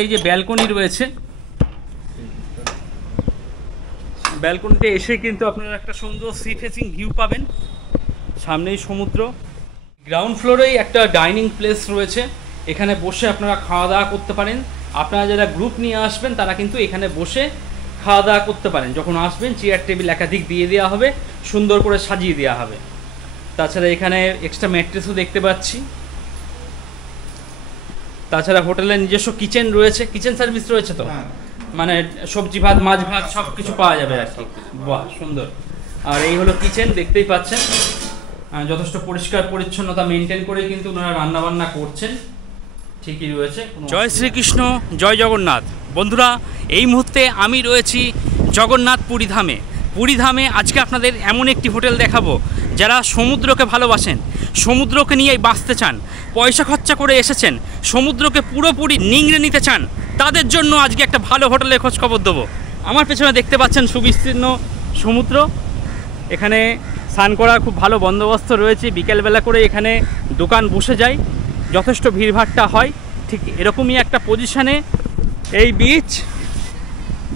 এই যে ব্যালকনি রয়েছে, ব্যালকনিতে এসে কিন্তু আপনারা একটা সুন্দর সি ফেসিং ভিউ পাবেন। সামনেই সমুদ্র। গ্রাউন্ড ফ্লোরেই একটা ডাইনিং প্লেস রয়েছে, এখানে বসে আপনারা খাওয়া দাওয়া করতে পারেন। আপনারা যারা গ্রুপ নিয়ে আসবেন তারা কিন্তু এখানে বসে খাওয়া দাওয়া করতে পারেন। যখন আসবেন চেয়ার টেবিল একাধিক দিয়ে দেওয়া হবে, সুন্দর করে সাজিয়ে দেওয়া হবে। তাছাড়া এখানে এক্সট্রা ম্যাট্রেসও দেখতে পাচ্ছি। তাছাড়া হোটেলের নিজস্ব কিচেন রয়েছে, কিচেন সার্ভিস রয়েছে তো, মানে সবজি ভাত মাছ ভাত সব কিছু পাওয়া যাবে আর কি। বাহ সুন্দর। আর এই হলো কিচেন, দেখতেই পাচ্ছেন যথেষ্ট পরিষ্কার পরিচ্ছন্নতা মেনটেন করে কিন্তু ওনারা রান্নাবান্না করছেন। ঠিকই রয়েছে। জয় শ্রীকৃষ্ণ, জয় জগন্নাথ। বন্ধুরা, এই মুহূর্তে আমি রয়েছি জগন্নাথ পুরীধামে। পুরীধামে আজকে আপনাদের এমন একটি হোটেল দেখাবো যারা সমুদ্রকে ভালোবাসেন, সমুদ্রকে নিয়েই বাঁচতে চান, পয়সা খরচা করে এসেছেন, সমুদ্রকে পুরোপুরি নিংড়ে নিতে চান, তাদের জন্য আজকে একটা ভালো হোটেলের খোঁজখবর দেবো। আমার পেছনে দেখতে পাচ্ছেন সুবিস্তীর্ণ সমুদ্র, এখানে স্নান করার খুব ভালো বন্দোবস্ত রয়েছে। বিকেলবেলা করে এখানে দোকান বসে যায়, যথেষ্ট ভিড়ভাট্টা হয়। ঠিক এরকমই একটা পজিশানে এই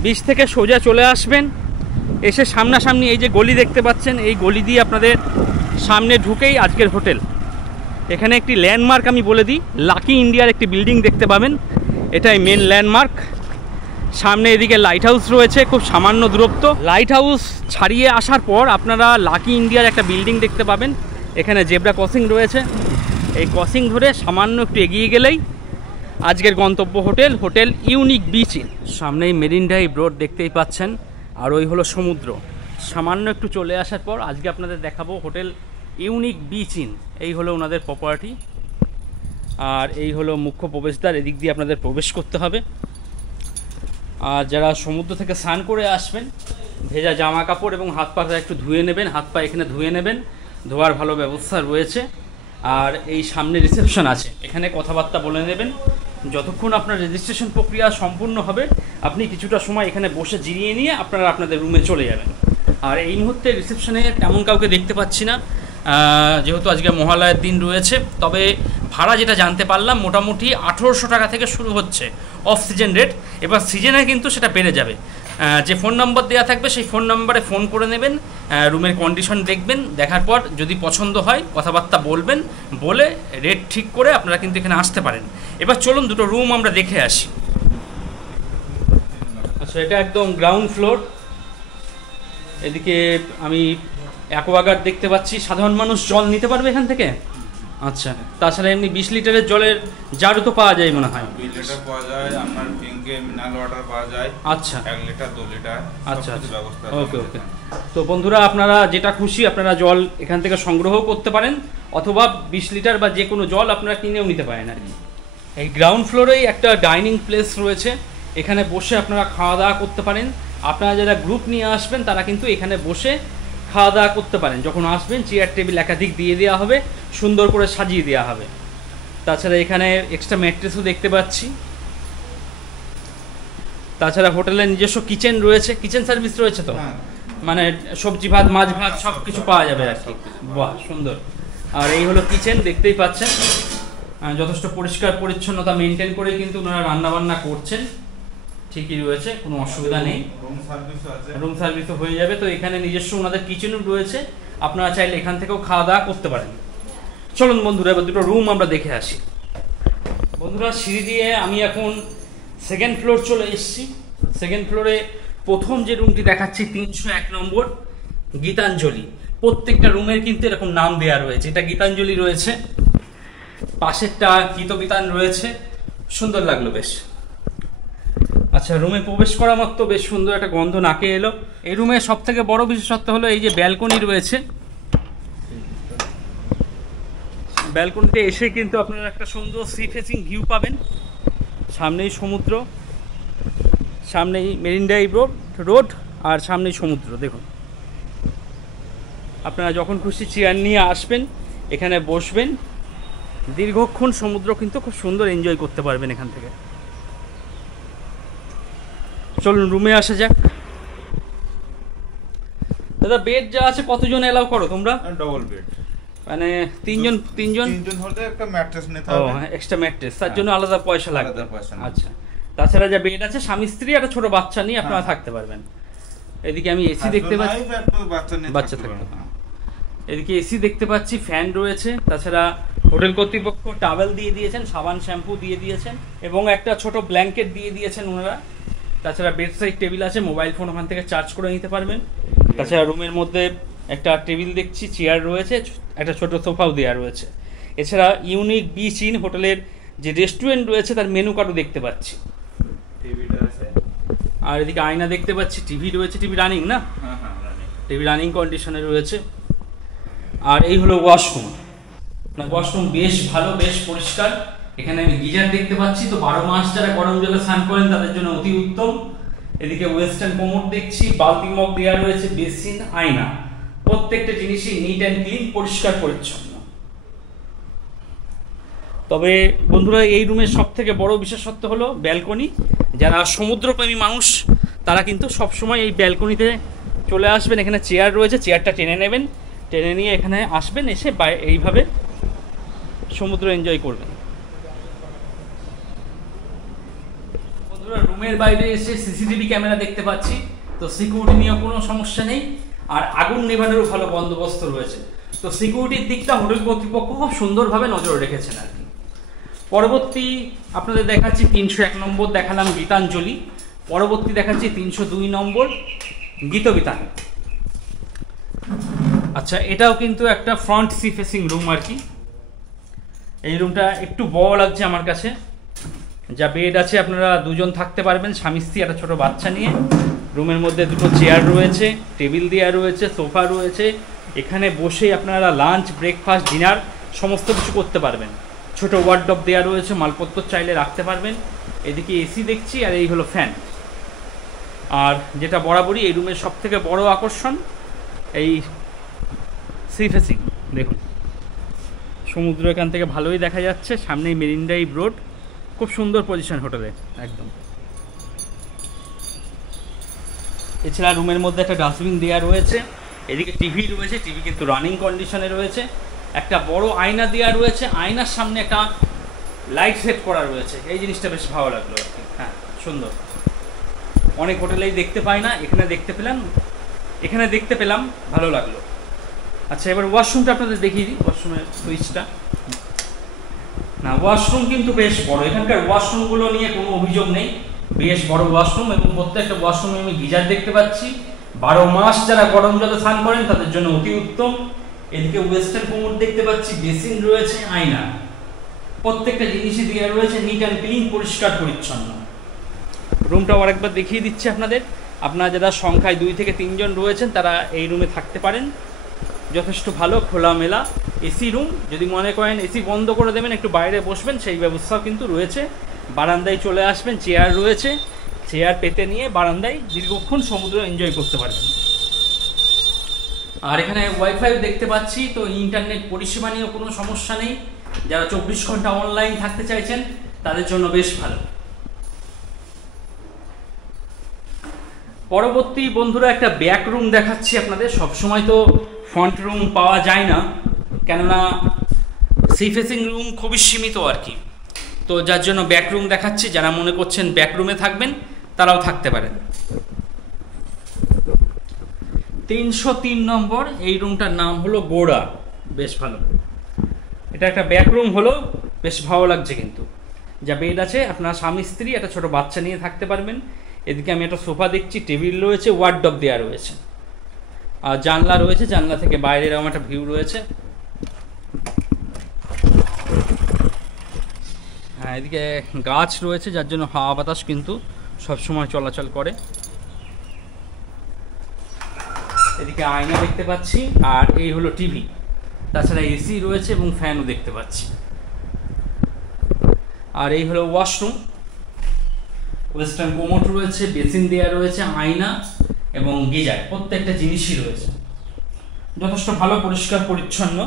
বিচ থেকে সোজা চলে আসবেন, এসে সামনাসামনি এই যে গলি দেখতে পাচ্ছেন, এই গলি দিয়ে আপনাদের সামনে ঢুকেই আজকের হোটেল। এখানে একটি ল্যান্ডমার্ক আমি বলে দিই, লাকি ইন্ডিয়ার একটি বিল্ডিং দেখতে পাবেন, এটাই মেন ল্যান্ডমার্ক। সামনে এদিকে লাইট হাউস রয়েছে, খুব সামান্য দূরত্ব। লাইট হাউস ছাড়িয়ে আসার পর আপনারা লাকি ইন্ডিয়ার একটা বিল্ডিং দেখতে পাবেন। এখানে জেব্রা ক্রসিং রয়েছে, এই ক্রসিং ধরে সামান্য একটু এগিয়ে গেলেই আজকের গন্তব্য হোটেল ইউনিক বিচ ইন। সামনেই মেরিন ড্রাইভ রোড দেখতেই পাচ্ছেন, আর ওই হলো সমুদ্র। সামান্য একটু চলে আসার পর আজকে আপনাদের দেখাবো হোটেল ইউনিক বিচ ইন। এই হলো ওনাদের প্রপার্টি, আর এই হলো মুখ্য প্রবেশদ্বার, এদিক দিয়ে আপনাদের প্রবেশ করতে হবে। আর যারা সমুদ্র থেকে স্নান করে আসবেন, ভেজা জামা কাপড় এবং হাত পাটা একটু ধুয়ে নেবেন, হাত পা এখানে ধুয়ে নেবেন, ধোয়ার ভালো ব্যবস্থা রয়েছে। আর এই সামনে রিসেপশন আছে, এখানে কথাবার্তা বলে নেবেন। যতক্ষণ আপনার রেজিস্ট্রেশন প্রক্রিয়া সম্পূর্ণ হবে, আপনি কিছুটা সময় এখানে বসে জিরিয়ে নিয়ে আপনারা আপনাদের রুমে চলে যাবেন। আর এই মুহূর্তে রিসেপশনে তেমন কাউকে দেখতে পাচ্ছি না, যেহেতু আজকে মহালয়ার দিন রয়েছে। তবে ভাড়া যেটা জানতে পারলাম, মোটামুটি 1800 টাকা থেকে শুরু হচ্ছে অফ সিজন রেট। এবার সিজনে কিন্তু সেটা বেড়ে যাবে। যে ফোন নম্বর দেওয়া থাকবে সেই ফোন নম্বরে ফোন করে নেবেন, রুমের কন্ডিশন দেখবেন, দেখার পর যদি পছন্দ হয় কথাবার্তা বলবেন, বলে রেট ঠিক করে আপনারা কিন্তু এখানে আসতে পারেন। এবার চলুন দুটো রুম আমরা দেখে আসি। আচ্ছা, এটা একদম গ্রাউন্ড ফ্লোর। এদিকে আমি অ্যাকোয়াগার্ড দেখতে পাচ্ছি। সাধারণ মানুষ জল নিতে পারবে এখান থেকে? আচ্ছা, তাছাড়া এমনি 20 লিটারের জলের জারও তো পাওয়া যায় মনে হয়। 20 লিটার পাওয়া যায়, আপনার পিঙ্কে মিনারেল ওয়াটার পাওয়া যায়। আচ্ছা, 1 লিটার 2 লিটার আচ্ছা ব্যবস্থা। ওকে। তো বন্ধুরা, আপনারা যেটা খুশি আপনারা জল এখান থেকে সংগ্রহ করতে পারেন, অথবা 20 লিটার বা যে কোনো জল আপনারা কিনেও নিতে পারেন আর কি। এই গ্রাউন্ড ফ্লোরেই একটা ডাইনিং প্লেস রয়েছে, এখানে বসে আপনারা খাওয়া দাওয়া করতে পারেন। আপনারা যারা গ্রুপ নিয়ে আসবেন তারা কিন্তু এখানে বসে খাওয়া দাওয়া করতে পারেন। যখন আসবেন চেয়ার টেবিল একাধিক দিয়ে দেওয়া হবে, সুন্দর করে সাজিয়ে দেওয়া হবে। তাছাড়া এখানে এক্সট্রা ম্যাট্রেসও দেখতে পাচ্ছি। তাছাড়া হোটেলের নিজস্ব কিচেন রয়েছে, কিচেন সার্ভিস রয়েছে তো, মানে সবজি ভাত মাছ ভাত সব কিছু পাওয়া যাবে আর কি। বাহ সুন্দর। আর এই হলো কিচেন, দেখতেই পাচ্ছেন যথেষ্ট পরিষ্কার পরিচ্ছন্নতা মেনটেন করে কিন্তু ওনারা রান্নাবান্না করছেন। ঠিকই রয়েছে, কোনো অসুবিধা নেই। রুম সার্ভিসও হয়ে যাবে। তো এখানে নিজস্ব ওনাদের কিচেনও রয়েছে, আপনারা চাইলে এখান থেকেও খাওয়া দাওয়া করতে পারেন। চলুন বন্ধুরা, এবার দুটো রুম আমরা দেখে আসি। বন্ধুরা, সিঁড়ি দিয়ে আমি এখন সেকেন্ড ফ্লোর চলে এসেছি। সেকেন্ড ফ্লোরে প্রথম যে রুমটি দেখাচ্ছি 301 নম্বর গীতাঞ্জলি। প্রত্যেকটা রুমের কিন্তু এরকম নাম দেওয়া রয়েছে। এটা গীতাঞ্জলি রয়েছে, পাশেরটা গীতবিতান রয়েছে। সুন্দর লাগলো বেশ। আচ্ছা, রুমে প্রবেশ করা মাত্র বেশ সুন্দর একটা গন্ধ নাকে এলো। এই রুমে সব থেকে বড় বিশেষত্ব হলো এই যে ব্যালকনি রয়েছে। ব্যালকনিতে এসে কিন্তু আপনারা একটা সুন্দর সি ফেসিং ভিউ পাবেন। সামনেই সমুদ্র, সামনেই মেরিন ড্রাইভ রোড, আর সামনেই সমুদ্র। দেখুন, আপনারা যখন খুশি চেয়ার নিয়ে আসবেন, এখানে বসবেন, দীর্ঘক্ষণ সমুদ্র কিন্তু খুব সুন্দর এনজয় করতে পারবেন এখান থেকে। চলুন রুমে আসা যাক। দাদা, বেড যা আছে কতজন এলাও করো তোমরা? ডবল বেড, মানে তিনজন হলে একটা ম্যাট্রেস নিতে হবে। এক্সট্রা ম্যাট্রেস, তার জন্য আলাদা পয়সা লাগবে। আলাদা পয়সা। আচ্ছা, তাছাড়া যা বেড আছে, স্বামী স্ত্রী একটা ছোট বাচ্চা নিয়ে আপনারা থাকতে পারবেন। এদিকে আমি এসি দেখতে পাচ্ছি, বাচ্চা থাকতে, এদিকে এসি দেখতে পাচ্ছি, ফ্যান রয়েছে। তাছাড়া হোটেল কর্তৃপক্ষ টাওয়েল দিয়ে দিয়েছেন, সাবান শ্যাম্পু দিয়ে দিয়েছেন এবং একটা ছোট ব্ল্যাঙ্কেট দিয়ে দিয়েছেন ওনারা। তাছাড়া বেড সাইড টেবিল আছে, মোবাইল ফোন ওখান থেকে চার্জ করে নিতে পারবেন। তাছাড়া রুমের মধ্যে একটা টেবিল দেখছি, চেয়ার রয়েছে, একটা ছোট সোফাও দেওয়া রয়েছে। এছাড়া ইউনিক বিচ ইন হোটেলের যে রেস্টুরেন্ট রয়েছে তার মেনু কার্ডও দেখতে পাচ্ছি। আর এদিকে আয়না দেখতে পাচ্ছি, টিভি রয়েছে, টিভি রানিং না, টিভি রানিং কন্ডিশনে রয়েছে। আর এই হলো ওয়াশরুম। ওয়াশরুম বেশ ভালো, বেশ পরিষ্কার। এখানে আমি গিজার দেখতে পাচ্ছি, তো 12 মাস যারা গরম জলে স্নান করেন তাদের জন্য অতি উত্তম। এদিকে ওয়েস্টার্ন কোমোড দেখছি, বালতি মগ দেওয়া রয়েছে, বেসিন, আয়না, প্রত্যেকটা জিনিসই নিট অ্যান্ড ক্লিন, পরিষ্কার পরিচ্ছন্ন। তবে বন্ধুরা, এই রুমের সব থেকে বড় বিশেষত্ব হলো ব্যালকনি। যারা সমুদ্রপ্রেমী মানুষ তারা কিন্তু সবসময় এই ব্যালকনিতে চলে আসবেন। এখানে চেয়ার রয়েছে, চেয়ারটা টেনে নেবেন, টেনে নিয়ে এখানে আসবেন, এসে এইভাবে সমুদ্র এনজয় করবেন। বন্ধুরা, রুমের বাইরে এসে সিসিটিভি ক্যামেরা দেখতে পাচ্ছি, তো সিকিউরিটি নিয়ে কোনো সমস্যা নেই। আর আগুন নেভানোরও ভালো বন্দোবস্ত রয়েছে, তো সিকিউরিটির দিকটা হোটেল কর্তৃপক্ষ খুব সুন্দরভাবে নজর রেখেছেন আর কি। পরবর্তী আপনাদের দেখাচ্ছি 301 নম্বর দেখালাম গীতাঞ্জলি, পরবর্তী দেখাচ্ছি 302 নম্বর গীতবিতান। আচ্ছা, এটাও কিন্তু একটা ফ্রন্ট সি ফেসিং রুম আর কি। এই রুমটা একটু বড় লাগছে আমার কাছে। যা বেড আছে, আপনারা দুজন থাকতে পারবেন, স্বামী স্ত্রী, একটা ছোট বাচ্চা নিয়ে। রুমের মধ্যে দুটো চেয়ার রয়েছে, টেবিল দেওয়া রয়েছে, সোফা রয়েছে। এখানে বসে আপনারা লাঞ্চ, ব্রেকফাস্ট, ডিনার সমস্ত কিছু করতে পারবেন। ছোট ওয়ার্ডরোব দেওয়া রয়েছে, মালপত্র চাইলে রাখতে পারবেন। এদিকে এসি দেখছি, আর এই হলো ফ্যান। আর যেটা বরাবরই এই রুমের সব থেকে বড় আকর্ষণ, এই সি ফেসিং। দেখুন, সমুদ্র এখান থেকে ভালোই দেখা যাচ্ছে, সামনেই মেরিন ড্রাইভ রোড, খুব সুন্দর পজিশন হোটেলে একদম। এছাড়া রুমের মধ্যে একটা ডাস্টবিন দেওয়া রয়েছে, এদিকে টিভি রয়েছে, টিভি কিন্তু রানিং কন্ডিশনে রয়েছে। একটা বড় আয়না দেওয়া রয়েছে, আয়নার সামনে একটা লাইট সেট করা রয়েছে, এই জিনিসটা বেশ ভালো লাগলো আর কি। হ্যাঁ, সুন্দর, অনেক হোটেলেই দেখতে পাই না, এখানে দেখতে পেলাম, ভালো লাগলো। আচ্ছা, এবার ওয়াশরুমটা আপনাদের দেখিয়ে দিই, ওয়াশরুমের সুইচটা। না, ওয়াশরুম কিন্তু বেশ বড়, এখানকার ওয়াশরুমগুলো নিয়ে কোনো অভিযোগ নেই, বেশ বড় ওয়াশরুম। এবং প্রত্যেকটা ওয়াশরুমে আমি গিজার দেখতে পাচ্ছি। 12 মাস যারা গরম জলে স্নান করেন তাদের জন্য অতি উত্তম। এদিকে ওয়েস্টার্ন কোমোড দেখতে পাচ্ছি, বেসিন রয়েছে, আয়না, প্রত্যেকটা জিনিসই দেওয়া রয়েছে নিট অ্যান্ড ক্লিন, পরিষ্কার পরিচ্ছন্ন। রুমটাও আরেকবার দেখিয়ে দিচ্ছি আপনাদের। আপনারা যারা সংখ্যায় 2 থেকে 3 জন রয়েছেন তারা এই রুমে থাকতে পারেন। যথেষ্ট ভালো খোলামেলা এসি রুম। যদি মনে করেন এসি বন্ধ করে দেবেন, একটু বাইরে বসবেন, সেই ব্যবস্থাও কিন্তু রয়েছে। বারান্দায় চলে আসবেন, চেয়ার রয়েছে, চেয়ার পেতে নিয়ে বারান্দায় দীর্ঘক্ষণ সমুদ্র এনজয় করতে পারবেন। আর এখানে ওয়াইফাই দেখতে পাচ্ছি, তো ইন্টারনেট পরিষেবা নিয়েও কোনো সমস্যা নেই। যারা 24 ঘন্টা অনলাইন থাকতে চাইছেন তাদের জন্য বেশ ভালো। পরবর্তী বন্ধুরা, একটা ব্যাক রুম দেখাচ্ছি আপনাদের। সবসময় তো ফ্রন্ট রুম পাওয়া যায় না, কেননা সি ফেসিং রুম খুবই সীমিত আর কি। তো যার জন্য ব্যাক রুম দেখাচ্ছি। যারা মনে করছেন ব্যাক রুমে থাকবেন তারাও থাকতে পারেন। 303 নম্বর এই রুমটার নাম হলো গোড়া, বেশ ভালো। এটা একটা ব্যাক রুম হলো, বেশ ভালো লাগছে কিন্তু। যা বেড আছে, আপনার স্বামী স্ত্রী একটা ছোট বাচ্চা নিয়ে থাকতে পারবেন। এদিকে আমি একটা সোফা দেখছি, টেবিল রয়েছে, ওয়ার্ডরোব দেওয়া রয়েছে, আর জানলা রয়েছে, জানলা থেকে বাইরের এরকম একটা ভিউ রয়েছে। হ্যাঁ, এদিকে গাছ রয়েছে, যার জন্য হাওয়া বাতাস কিন্তু সবসময় চলাচল করে। এদিকে আয়না দেখতে পাচ্ছি, আর এই হলো টিভি। তাছাড়া এসি রয়েছে এবং ফ্যানও দেখতে পাচ্ছি। আর এই হলো ওয়াশরুম। ওয়েস্টার্ন কোমোড রয়েছে, বেসিন দেওয়া রয়েছে, আয়না এবং গিজার, প্রত্যেকটা জিনিসই রয়েছে। যথেষ্ট ভালো, পরিষ্কার পরিচ্ছন্ন।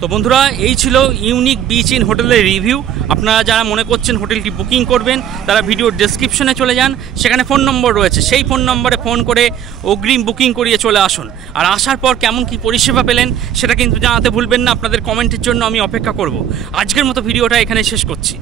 তো বন্ধুরা, এই ছিল ইউনিক বিচ ইন হোটেলের রিভিউ। আপনারা যারা মনে করছেন হোটেলটি বুকিং করবেন তারা ভিডিওর ডেসক্রিপশনে চলে যান, সেখানে ফোন নম্বর রয়েছে, সেই ফোন নম্বরে ফোন করে অগ্রিম বুকিং করিয়ে চলে আসুন। আর আসার পর কেমন কি পরিষেবা পেলেন সেটা কিন্তু জানাতে ভুলবেন না। আপনাদের কমেন্টের জন্য আমি অপেক্ষা করব। আজকের মতো ভিডিওটা এখানে শেষ করছি।